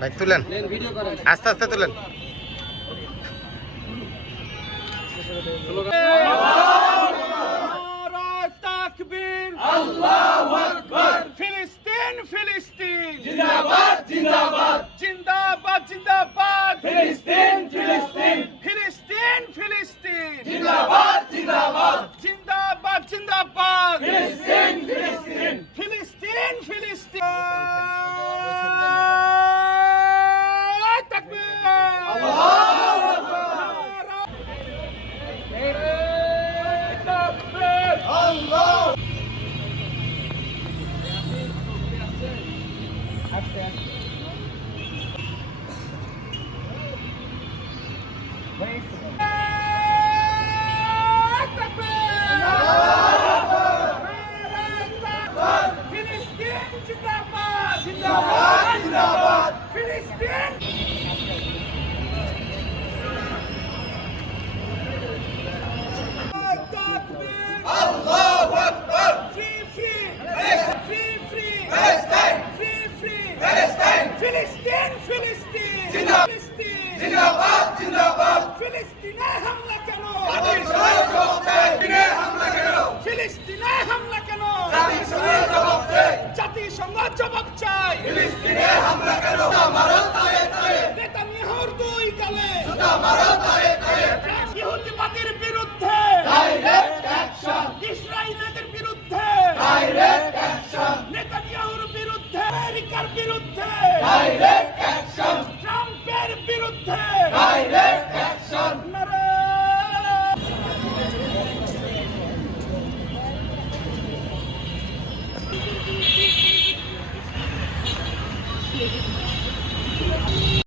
ভাই তুলেন, আস্তে আস্তে তুলেন। আল্লাহু আকবার। ফিলিস্তিন ফিলিস্তিন জিন্দাবাদ জিন্দাবাদ জিন্দাবাদ জিন্দাবাদ ফিলিস্তিন ফিলিস্তিন ফিলিস্তিন ফিলিস্তিন জিন্দাবাদ জিন্দাবাদ জিন্দাবাদ জিন্দাবাদ ফিলিস্তিন ফিলিস্তিন ফিলিস্তিন ফিলিস্তিন তাকবীর আল্লাহু তাকবীর আল্লাহ ফিলিস্তিন জিন্দাবাদ জিন্দাবাদ জিন্দাবাদ ফিলিস্তিন তাকবীর আল্লাহু আকবার ফ্রি ফ্রি ফ্রি ফ্রি ফিলিস্তিন ফ্রি ফ্রি ফিলিস্তিন ফিলিস্তিন ফিলিস্তিন জিন্দাবাদ ফিলিস্তিন জিন্দাবাদ জিন্দাবাদ ফিলিস্তিনে হামলা কেন জাতিসংঘের জবাব দেয় দিনে হামলা কেন ফিলিস্তিনে হামলা কেন জাতিসংঘের জবাব দেয় জাতিসংঘ জবাব চাই ফিলিস্তিনে হামলা কেন মারো তায়ে তায়ে নেতানিয়াহুর দুই গালে মারো তায়ে তায়ে ইহুদিবাদের বিরুদ্ধে ডাইরেক্ট অ্যাকশন ইসরায়েলের বিরুদ্ধে ডাইরেক্ট অ্যাকশন নেতানিয়াহুর বিরুদ্ধে আমেরিকার বিরুদ্ধে ডাইরেক্ট অ্যাকশন ট্রাম্পের বিরুদ্ধে ডাইরেক্ট অ্যাকশন নারে জিন্দাবাদ